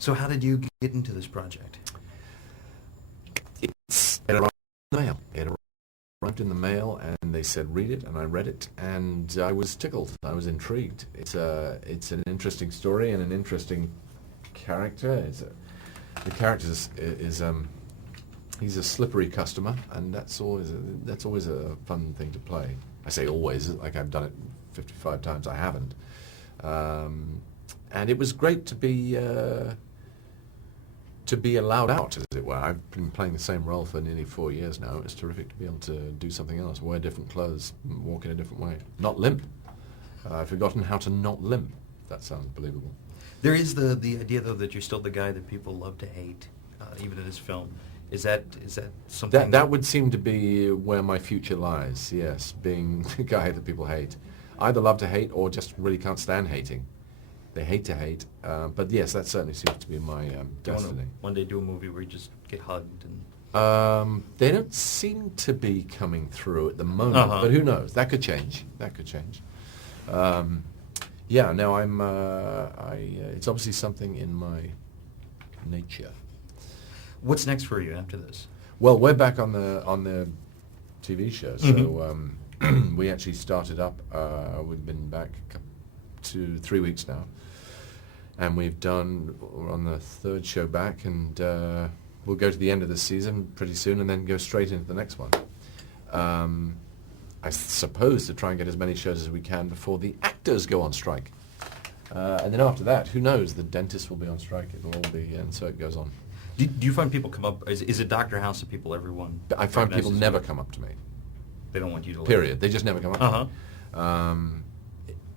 So how did you get into this project? It arrived in the mail. It arrived in the mail, and they said read it, and I read it, and I was tickled. I was intrigued. It's an interesting story and an interesting character. The character is he's a slippery customer, and that's always a fun thing to play. I say always, like I've done it 55 times. I haven't, and it was great to be allowed out, as it were. I've been playing the same role for nearly 4 years now. It's terrific to be able to do something else, wear different clothes, walk in a different way, not limp. I've forgotten how to not limp. That sounds believable. There is the idea, though, that you're still the guy that people love to hate, even in this film. Is that something... That would seem to be where my future lies, yes, being the guy that people hate. Either love to hate or just really can't stand hating. They hate to hate, but yes, that certainly seems to be my destiny. One day do a movie where you just get hugged and... They don't seem to be coming through at the moment, but who knows? That could change. Yeah, no, it's obviously something in my nature. What's next for you after this? Well, we're back on the TV show, so we actually started up. We've been back 3 weeks now, and we're on the third show back, and we'll go to the end of the season pretty soon, and then go straight into the next one. I suppose to try and get as many shows as we can before the actors go on strike, and then after that, who knows? The dentists will be on strike. It'll all be, and so it goes on. Do you find people come up? Is it Dr. House that people, everyone? I find people never come up to me. They don't want you to. Period. They just never come up to me.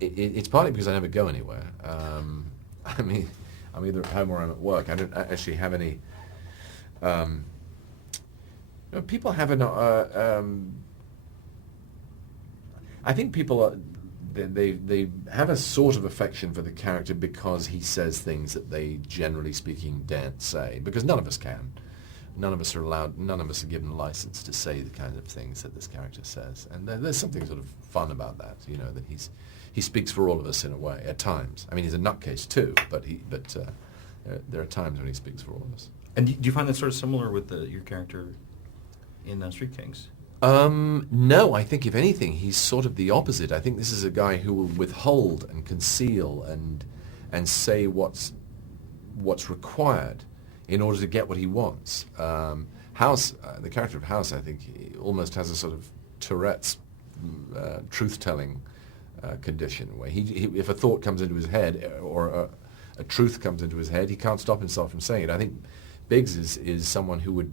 It's partly because I never go anywhere. I mean, I'm either at home or I'm at work. I don't actually have any. People have an. I think people they have a sort of affection for the character because he says things that they, generally speaking, daren't say. Because none of us can. None of us are allowed. None of us are given license to say the kind of things that this character says. And there's something sort of fun about that. That he speaks for all of us in a way at times. I mean, he's a nutcase too, but there are times when he speaks for all of us. And do you find that sort of similar with your character in Street Kings? No, I think if anything, he's sort of the opposite. I think this is a guy who will withhold and conceal and say what's required in order to get what he wants. House, the character of House, I think, he almost has a sort of Tourette's truth-telling condition, where he if a thought comes into his head or a truth comes into his head, he can't stop himself from saying it. I think Biggs is someone who would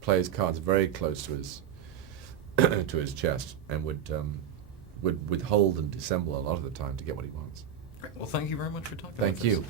play his cards very close to his to his chest and would withhold and dissemble a lot of the time to get what he wants. Great. Well, thank you very much for talking. Thank you.